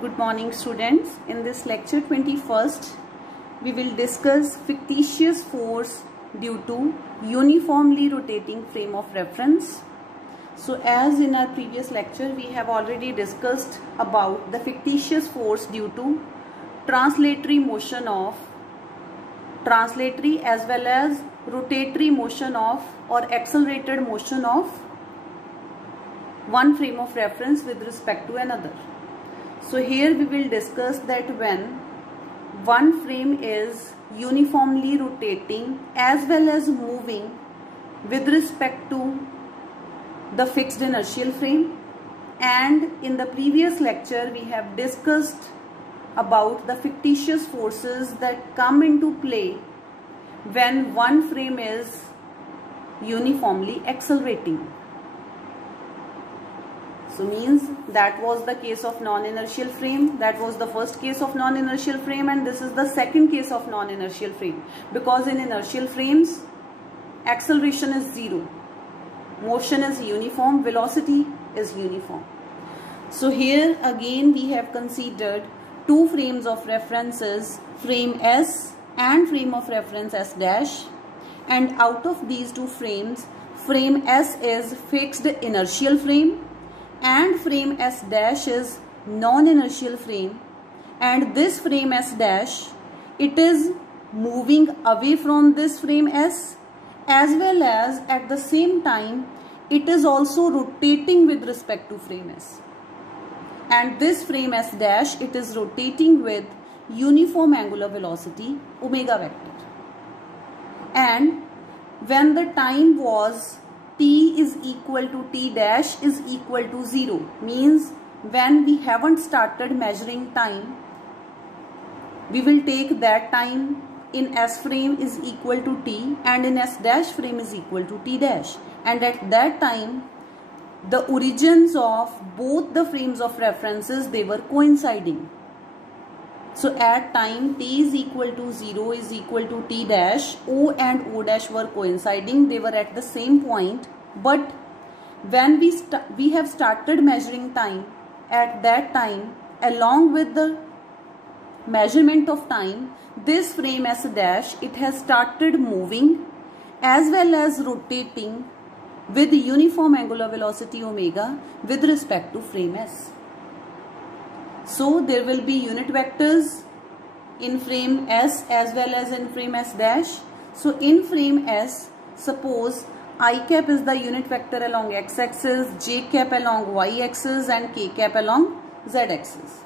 Good morning students. In this lecture 21st, we will discuss fictitious force due to uniformly rotating frame of reference. So as in our previous lecture, we have already discussed about the fictitious force due to translatory as well as rotatory motion of or accelerated motion of one frame of reference with respect to another. So here we will discuss that when one frame is uniformly rotating as well as moving with respect to the fixed inertial frame, and in the previous lecture we have discussed about the fictitious forces that come into play when one frame is uniformly accelerating. So means that was the case of non-inertial frame. That was the first case of non-inertial frame, and this is the second case of non-inertial frame, because in inertial frames acceleration is zero, motion is uniform, velocity is uniform. So here again we have considered two frames of references, frame S and frame of reference S dash, and out of these two frames, frame S is fixed inertial frame and frame S dash is non-inertial frame, and this frame S dash, it is moving away from this frame S, as well as at the same time it is also rotating with respect to frame S, and this frame S dash, it is rotating with uniform angular velocity omega vector. And when the time was t is equal to t dash is equal to 0, means when we haven't started measuring time, we will take that time in S frame is equal to t and in S dash frame is equal to t dash, and at that time the origins of both the frames of references, they were coinciding. So at time t is equal to 0 is equal to t dash, O and O dash were coinciding, they were at the same point. But when we have started measuring time, at that time, along with the measurement of time, this frame S dash, it has started moving as well as rotating with uniform angular velocity omega with respect to frame S. So there will be unit vectors in frame S as well as in frame S dash. So in frame S, suppose I cap is the unit vector along x-axis, j cap along y-axis and k cap along z-axis.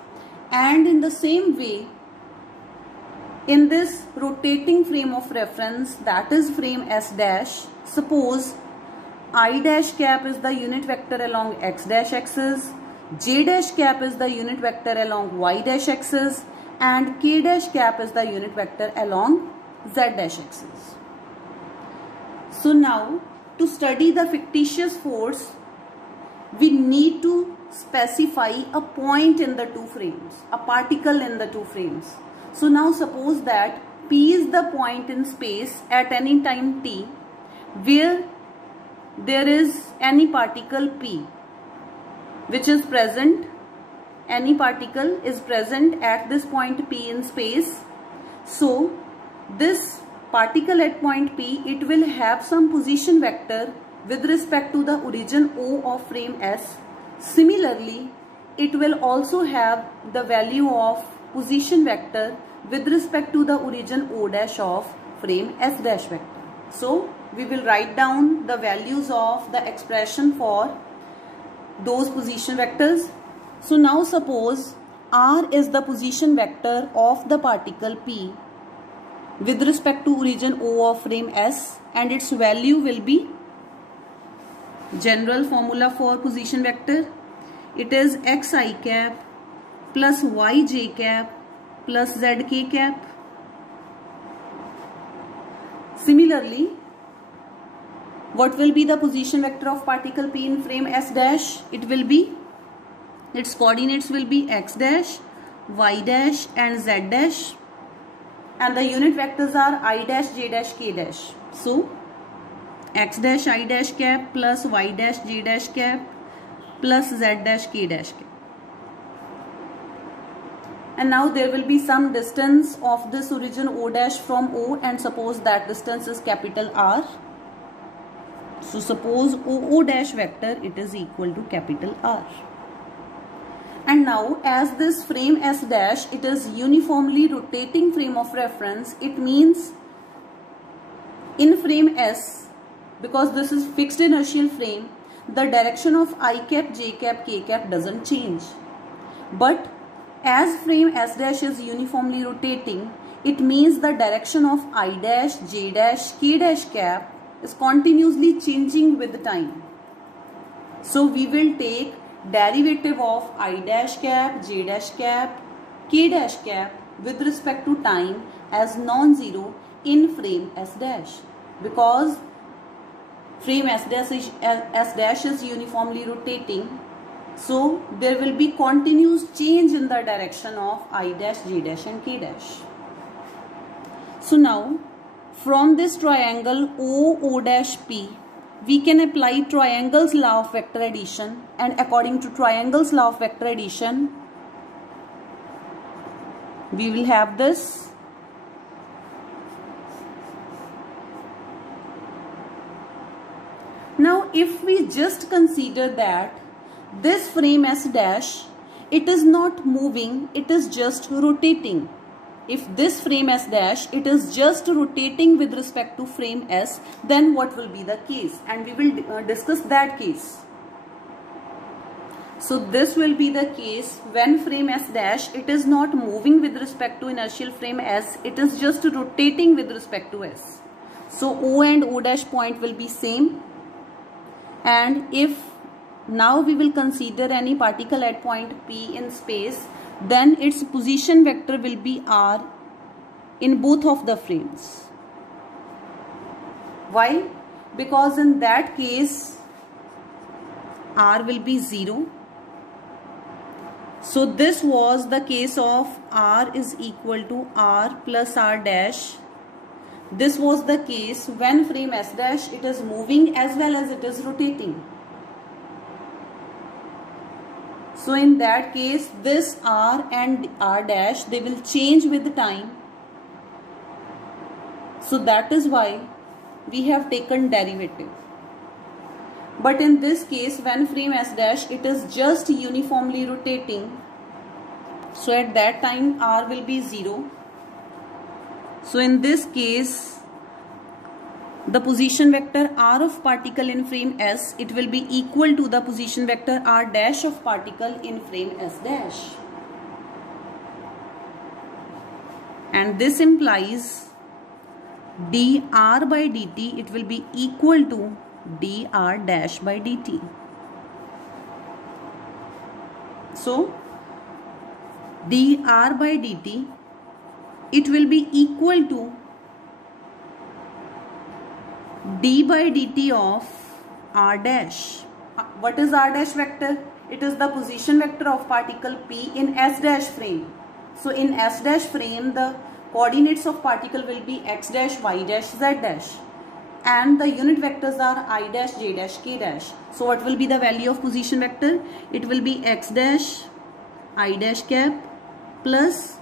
And in the same way, in this rotating frame of reference, that is frame S dash, suppose I dash cap is the unit vector along x dash axis, j dash cap is the unit vector along y dash axis, and k dash cap is the unit vector along z dash axis. So now, to study the fictitious force, we need to specify a point in the two frames, a particle in the two frames. So now suppose that P is the point in space at any time t where there is any particle P which is present, any particle is present at this point P in space. So this particle at point P, it will have some position vector with respect to the origin O of frame S. Similarly, it will also have the value of position vector with respect to the origin O dash of frame S dash vector. So we will write down the values of the expression for those position vectors. So now suppose R is the position vector of the particle P with respect to origin O of frame S, and its value will be, general formula for position vector, it is xi cap plus yj cap plus zk cap. Similarly, what will be the position vector of particle P in frame S dash? It will be, its coordinates will be x dash, y dash and z dash, and the unit vectors are I dash, j dash, k dash. So x dash I dash cap plus y dash j dash cap plus z dash k dash cap. and now there will be some distance of this origin O dash from O, and suppose that distance is capital R. So suppose OO dash vector, it is equal to capital R. And now as this frame S dash, it is uniformly rotating frame of reference, it means in frame S, because this is fixed inertial frame, the direction of I cap, J cap, K cap doesn't change. But as frame S dash is uniformly rotating, it means the direction of I dash, J dash, K dash cap is continuously changing with time. So we will take derivative of I dash cap, J dash cap, K dash cap with respect to time as non-zero in frame S dash, because frame S dash is uniformly rotating. So there will be continuous change in the direction of I dash, J dash and K dash. So now from this triangle O dash P, we can apply triangle's law of vector addition, and according to triangle's law of vector addition, we will have this. Now if we just consider that this frame S dash, it is not moving, it is just rotating. If this frame S dash, it is just rotating with respect to frame S, then what will be the case? And we will discuss that case. So this will be the case when frame S dash, it is not moving with respect to inertial frame S, it is just rotating with respect to S. So O and O dash point will be same. And if now we will consider any particle at point P in space, then its position vector will be R in both of the frames. Why? Because in that case R will be 0. So this was the case of R is equal to R plus R dash. This was the case when frame S dash, it is moving as well as it is rotating. So in that case, this R and R dash, they will change with time. So that is why we have taken derivative. But in this case, when frame S dash, it is just uniformly rotating. So at that time, R will be 0. So in this case, the position vector R of particle in frame S, it will be equal to the position vector R dash of particle in frame S dash. And this implies dr by dt, it will be equal to dr dash by dt. So dr by dt, it will be equal to d by dt of r dash. What is r dash vector? It is the position vector of particle P in S dash frame. So in S dash frame, the coordinates of particle will be x dash, y dash, z dash. And the unit vectors are I dash, j dash, k dash. So what will be the value of position vector? It will be x dash, I dash cap plus.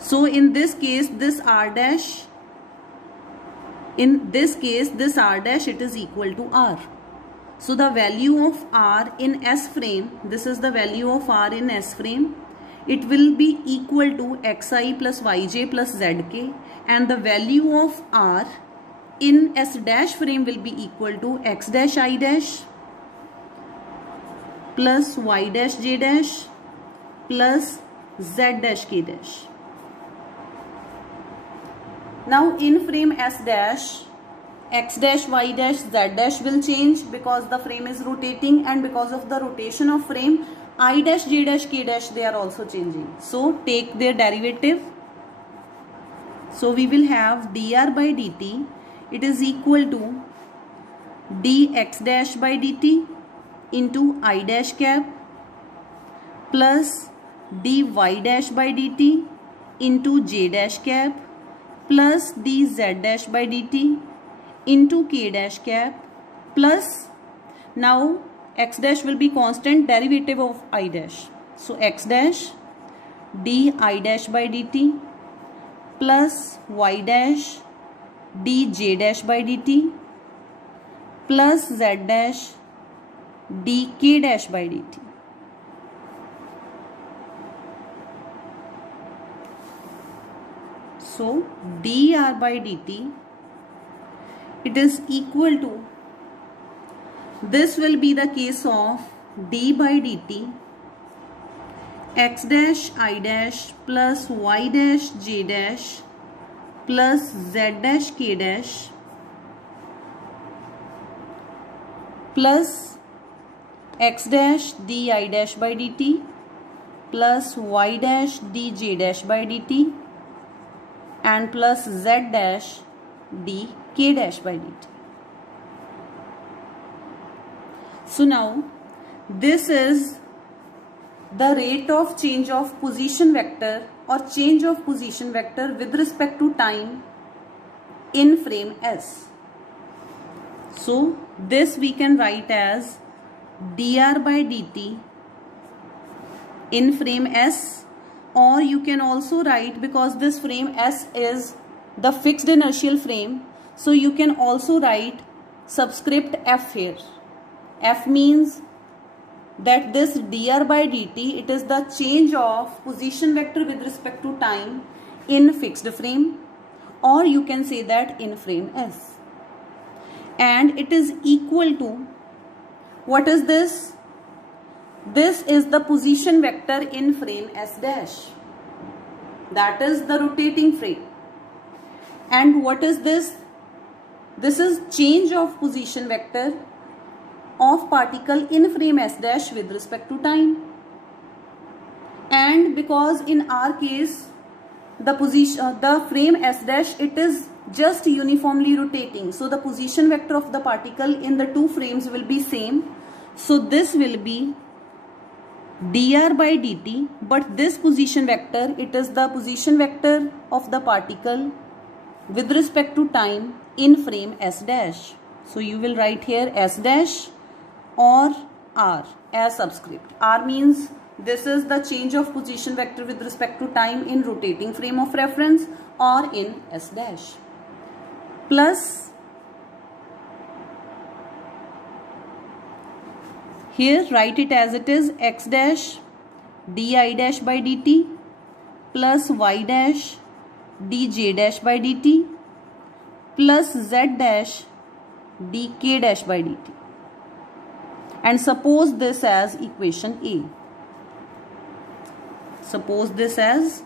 So in this case, this r dash, in this case, this r dash, it is equal to r. So the value of r in S frame, this is the value of r in S frame. It will be equal to xi plus yj plus zk, and the value of r in S dash frame will be equal to x dash I dash plus y dash j dash plus z dash k dash. Now in frame S dash, x dash, y dash, z dash will change because the frame is rotating, and because of the rotation of frame, I dash, j dash, k dash, they are also changing. So take their derivative. So we will have dr by dt, it is equal to dx dash by dt into I dash cap plus dy dash by dt into j dash cap plus dz dash by dt into k dash cap plus, now x dash will be constant, derivative of I dash. So x dash di dash by dt plus y dash dj dash by dt plus z dash dk dash by dt. So dr by dt, it is equal to, this will be the case of d by dt x dash I dash plus y dash j dash plus z dash k dash plus x dash di dash by dt plus y dash dj dash by dt and plus z dash dk dash by dt. So now this is the rate of change of position vector or change of position vector with respect to time in frame S. So this we can write as dr by dt in frame S, or you can also write, because this frame S is the fixed inertial frame, so you can also write subscript f here. F means that this dr by dt, it is the change of position vector with respect to time in fixed frame, or you can say that in frame S, and it is equal to, what is this? This is the position vector in frame S dash, that is the rotating frame. And what is this? This is change of position vector of particle in frame S dash with respect to time. And because in our case the frame S dash, it is just uniformly rotating, so the position vector of the particle in the two frames will be same. So this will be dr by dt, but this position vector, it is the position vector of the particle with respect to time in frame S dash. So you will write here S dash or r as subscript. R means this is the change of position vector with respect to time in rotating frame of reference or in S dash, plus here write it as it is, x dash di dash by dt plus y dash dj dash by dt plus z dash dk dash by dt, and suppose this as equation A. Suppose this as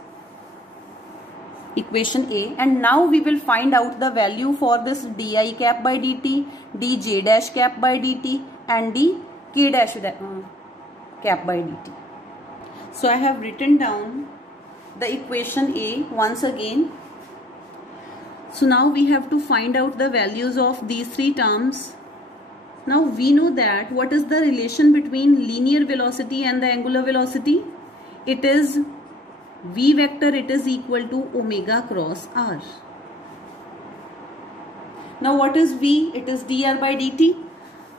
equation A, and now we will find out the value for this di cap by dt, dj dash cap by dt and dk dash cap by dt. So I have written down the equation A once again. So now we have to find out the values of these three terms. Now we know that what is the relation between linear velocity and the angular velocity? It is v vector, it is equal to omega cross r. Now what is v? It is dr by dt.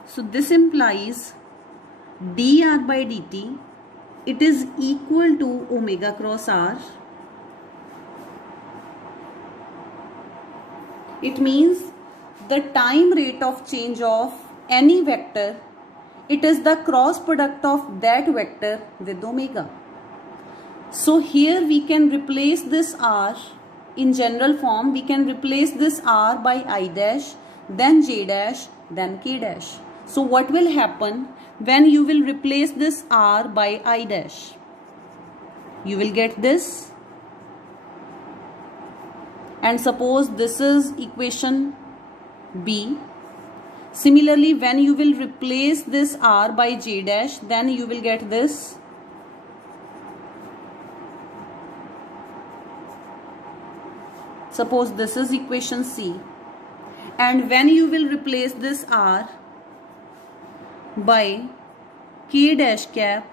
So this implies dr by dt, it is equal to omega cross r. It means the time rate of change of any vector, it is the cross product of that vector with omega. So here we can replace this r in general form. We can replace this r by I dash, then j dash, then k dash. So what will happen when you will replace this r by I dash? You will get this. And suppose this is equation B. Similarly, when you will replace this r by j dash, then you will get this. Suppose this is equation C. And when you will replace this r by k dash cap,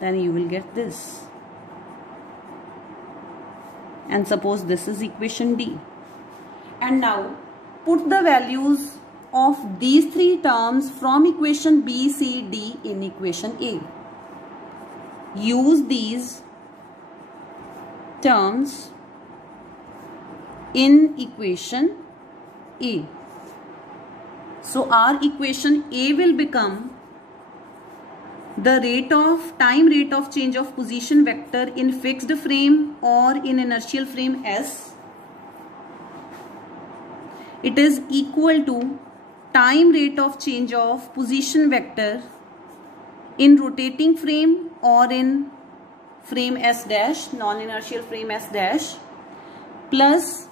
then you will get this. And suppose this is equation D. And now put the values of these three terms from equation B, C, D in equation A. Use these terms in equation A. So our equation A will become the time rate of change of position vector in fixed frame or in inertial frame S. It is equal to time rate of change of position vector in rotating frame or in frame S dash, non-inertial frame S dash, plus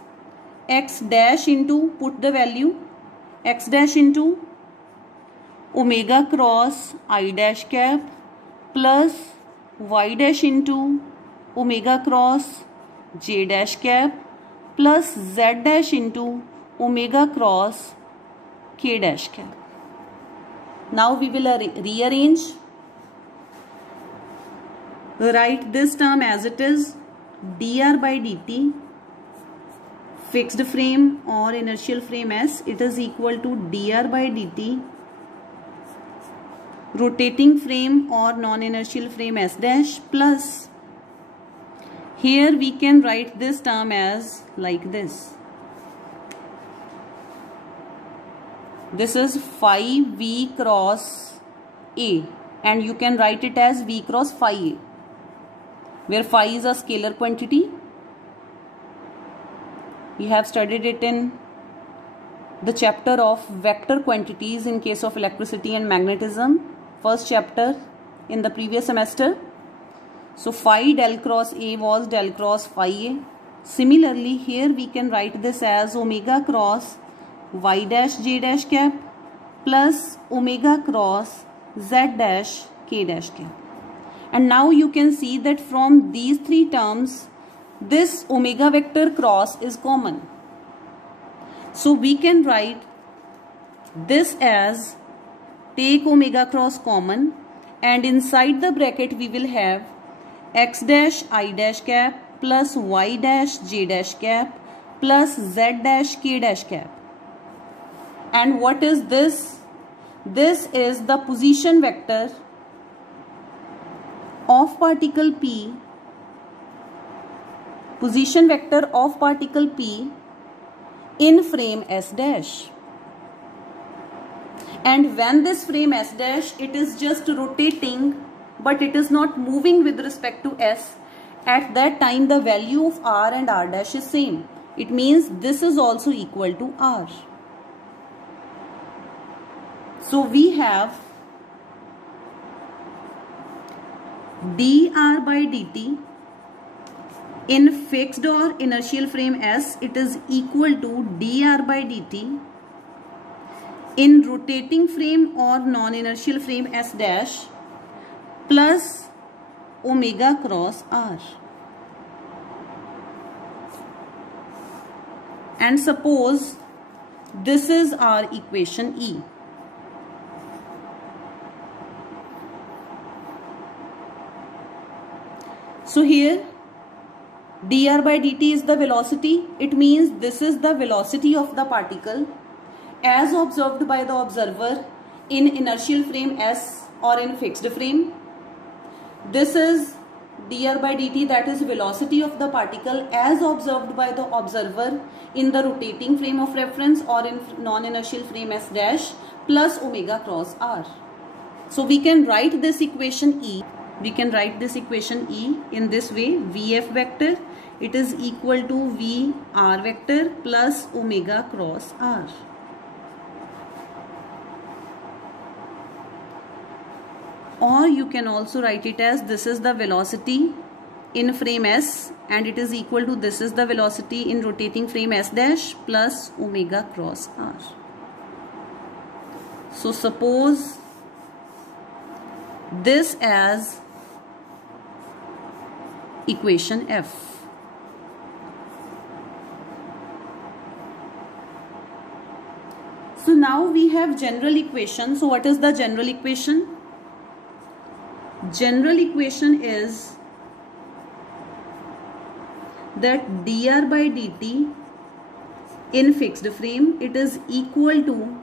x dash into, put the value, x dash into omega cross I dash cap plus y dash into omega cross j dash cap plus z dash into omega cross k dash cap. Now we will rearrange. Write this term as it is, dr by dt, fixed frame or inertial frame S, it is equal to dr by dt, rotating frame or non-inertial frame S dash, plus, here we can write this term as like this. This is phi v cross A, and you can write it as v cross phi A, where phi is a scalar quantity. We have studied it in the chapter of vector quantities in case of electricity and magnetism, first chapter in the previous semester. So phi del cross A was del cross phi A. Similarly, here we can write this as omega cross y dash j dash cap plus omega cross z dash k dash cap. And now you can see that from these three terms, this omega vector cross is common. So we can write this as, take omega cross common, and inside the bracket we will have x dash I dash cap plus y dash j dash cap plus z dash k dash cap. And what is this? This is the position vector of particle P, position vector of particle P in frame S dash. And when this frame S dash, it is just rotating, but it is not moving with respect to S. At that time the value of R and R dash is same. It means this is also equal to R. So we have dr by dt in fixed or inertial frame S, it is equal to dr by dt in rotating frame or non-inertial frame S dash plus omega cross R. And suppose this is our equation E. So here dr by dt is the velocity. It means this is the velocity of the particle as observed by the observer in inertial frame S or in fixed frame. This is dr by dt, that is velocity of the particle as observed by the observer in the rotating frame of reference or in non-inertial frame S dash plus omega cross R. So we can write this equation E. We can write this equation E in this way, Vf vector, it is equal to V R vector plus omega cross R. Or you can also write it as, this is the velocity in frame S and it is equal to, this is the velocity in rotating frame S dash plus omega cross R. So suppose this as equation F. So now we have general equation. So what is the general equation? General equation is that dr by dt in fixed frame, it is equal to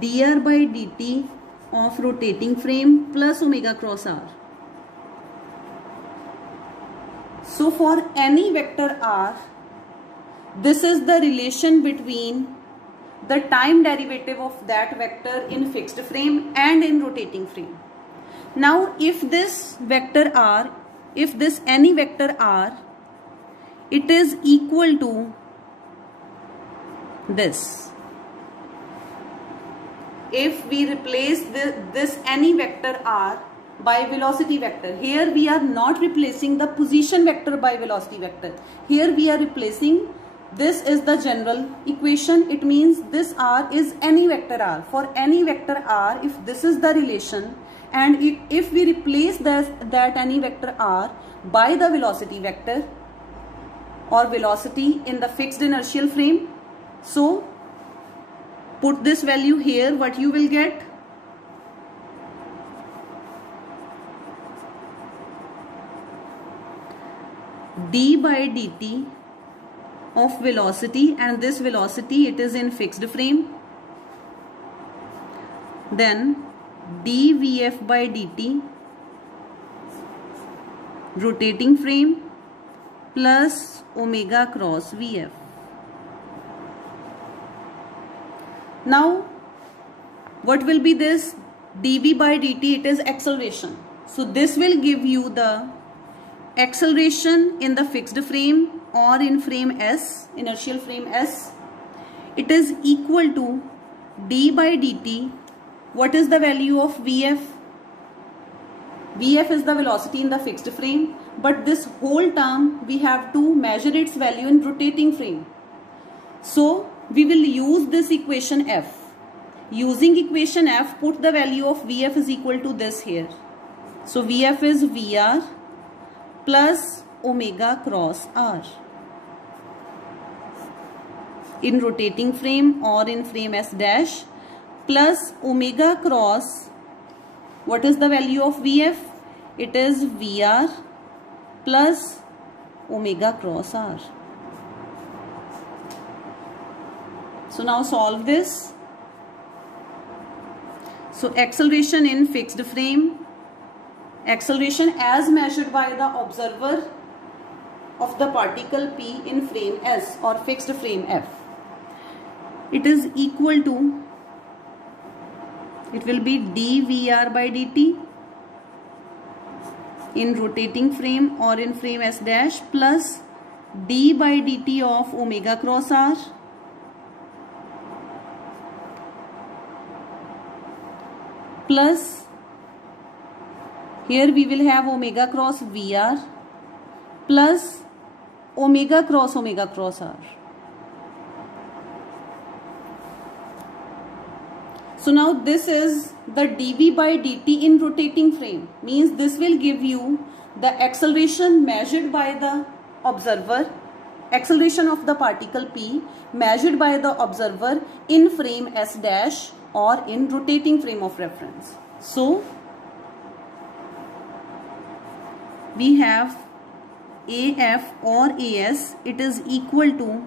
dr by dt of rotating frame plus omega cross R. So for any vector r, this is the relation between the time derivative of that vector in fixed frame and in rotating frame. Now if this vector r, if this any vector r, it is equal to this. If we replace this any vector r by velocity vector, here we are not replacing the position vector by velocity vector. Here we are replacing, this is the general equation. It means this r is any vector r. For any vector r, if this is the relation, and if we replace that any vector r by the velocity vector or velocity in the fixed inertial frame, so put this value here, what you will get? d by dt of velocity, and this velocity it is in fixed frame, then dvf by dt rotating frame plus omega cross vf. Now what will be this? dv by dt, it is acceleration. So this will give you the acceleration in the fixed frame or in frame S, inertial frame S. It is equal to d by dt. What is the value of Vf? Vf is the velocity in the fixed frame, but this whole term we have to measure its value in rotating frame. So we will use this equation F. Using equation F, put the value of Vf is equal to this here. So Vf is Vr plus omega cross r in rotating frame or in frame S dash, plus omega cross, what is the value of Vf? It is Vr plus omega cross r. So now solve this. So acceleration in fixed frame, acceleration as measured by the observer of the particle P in frame S or fixed frame F, it is equal to, it will be dVr by dt in rotating frame or in frame S dash plus d by dt of omega cross r plus, here we will have omega cross Vr plus omega cross r. So now this is the dv by dt in rotating frame, means this will give you the acceleration measured by the observer, acceleration of the particle P measured by the observer in frame S dash or in rotating frame of reference. So we have AF or AS, it is equal to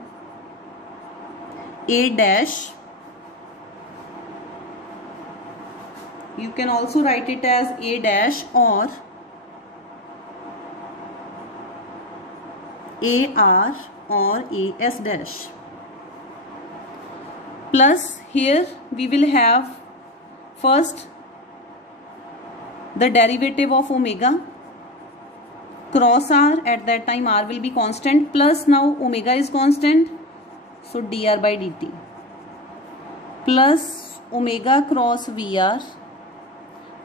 A dash, you can also write it as A dash or AR or AS dash, plus here we will have first the derivative of omega cross r, at that time r will be constant, plus now omega is constant, so dr by dt plus omega cross Vr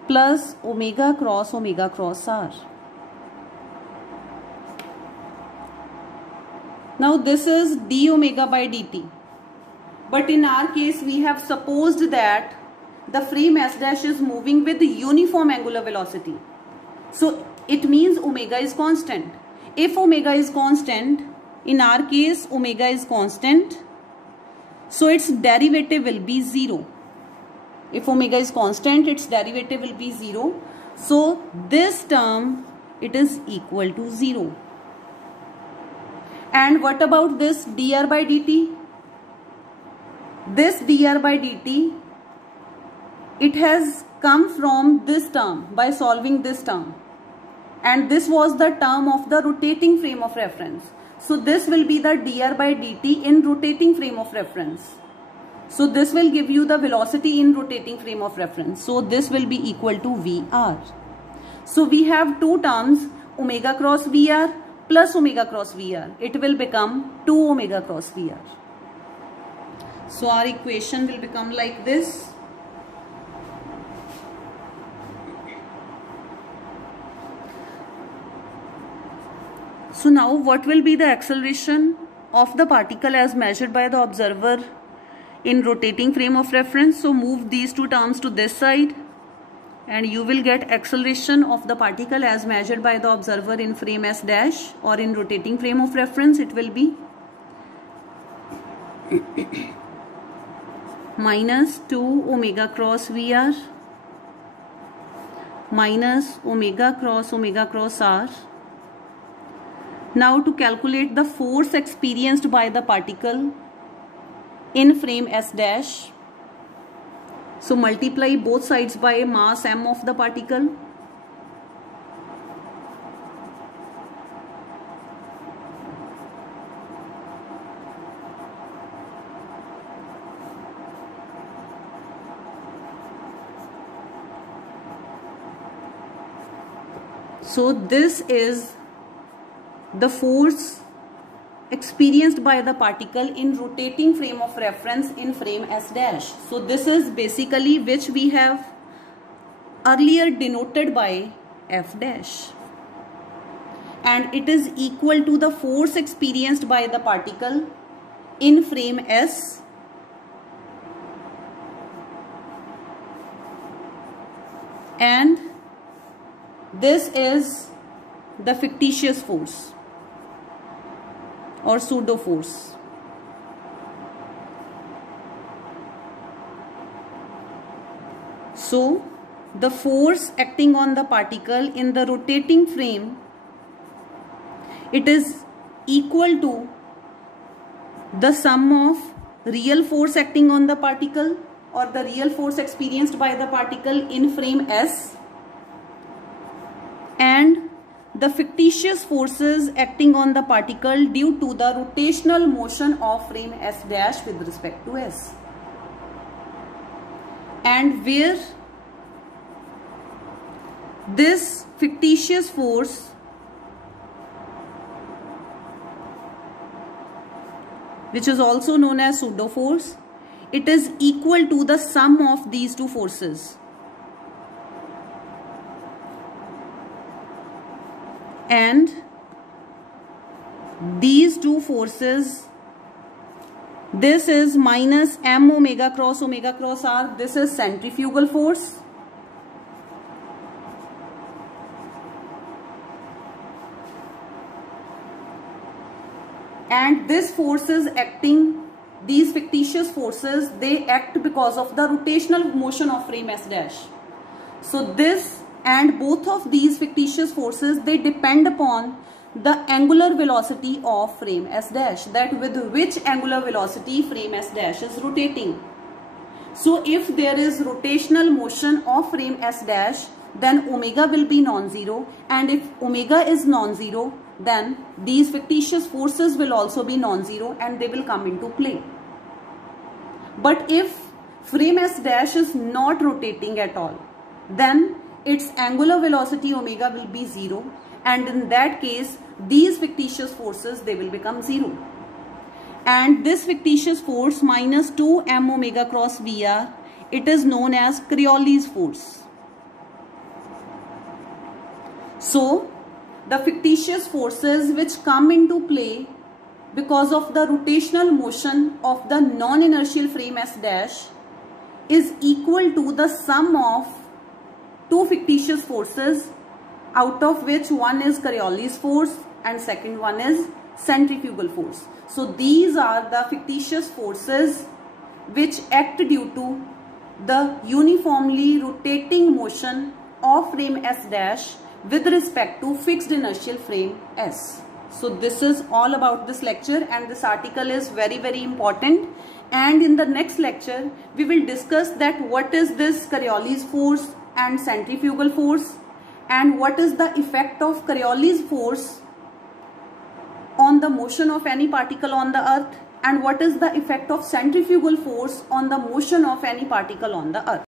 plus omega cross r. Now this is d omega by dt, but in our case we have supposed that the frame S dash is moving with uniform angular velocity, so it means omega is constant. If omega is constant, in our case omega is constant, so its derivative will be 0. If omega is constant, its derivative will be 0. So this term, it is equal to 0. And what about this dr by dt? This dr by dt, it has come from this term by solving this term. and this was the term of the rotating frame of reference. So this will be the dr by dt in rotating frame of reference. So this will give you the velocity in rotating frame of reference. So this will be equal to Vr. So we have two terms, omega cross Vr plus omega cross Vr. It will become 2 omega cross Vr. So our equation will become like this. So now what will be the acceleration of the particle as measured by the observer in rotating frame of reference? So move these two terms to this side and you will get acceleration of the particle as measured by the observer in frame S dash, or in rotating frame of reference it will be minus 2 omega cross Vr minus omega cross R. Now to calculate the force experienced by the particle in frame S dash, so multiply both sides by mass m of the particle. So this is the force experienced by the particle in rotating frame of reference in frame S dash. So this is basically which we have earlier denoted by F dash, and it is equal to the force experienced by the particle in frame S and this is the fictitious force or pseudo force. So the force acting on the particle in the rotating frame, it is equal to the sum of real force acting on the particle or the real force experienced by the particle in frame S and the fictitious forces acting on the particle due to the rotational motion of frame S dash with respect to S, and where this fictitious force which is also known as pseudo force, it is equal to the sum of these two forces, and these two forces, this is minus m omega cross R, this is centrifugal force, and this force is acting, these fictitious forces, they act because of the rotational motion of frame S dash. So this and both of these fictitious forces, they depend upon the angular velocity of frame S dash, that with which angular velocity frame S dash is rotating. So if there is rotational motion of frame S dash, then omega will be non-zero, and if omega is non-zero, then these fictitious forces will also be non-zero and they will come into play. But if frame S dash is not rotating at all, then its angular velocity omega will be 0, and in that case these fictitious forces, they will become 0, and this fictitious force minus 2 m omega cross Vr, it is known as Coriolis force. So the fictitious forces which come into play because of the rotational motion of the non-inertial frame S dash is equal to the sum of two fictitious forces, out of which one is Coriolis force and second one is centrifugal force. So these are the fictitious forces which act due to the uniformly rotating motion of frame S dash with respect to fixed inertial frame S. So this is all about this lecture, and this article is very, very important. And in the next lecture, we will discuss that what is this Coriolis force and centrifugal force, and what is the effect of Coriolis force on the motion of any particle on the earth, and what is the effect of centrifugal force on the motion of any particle on the earth.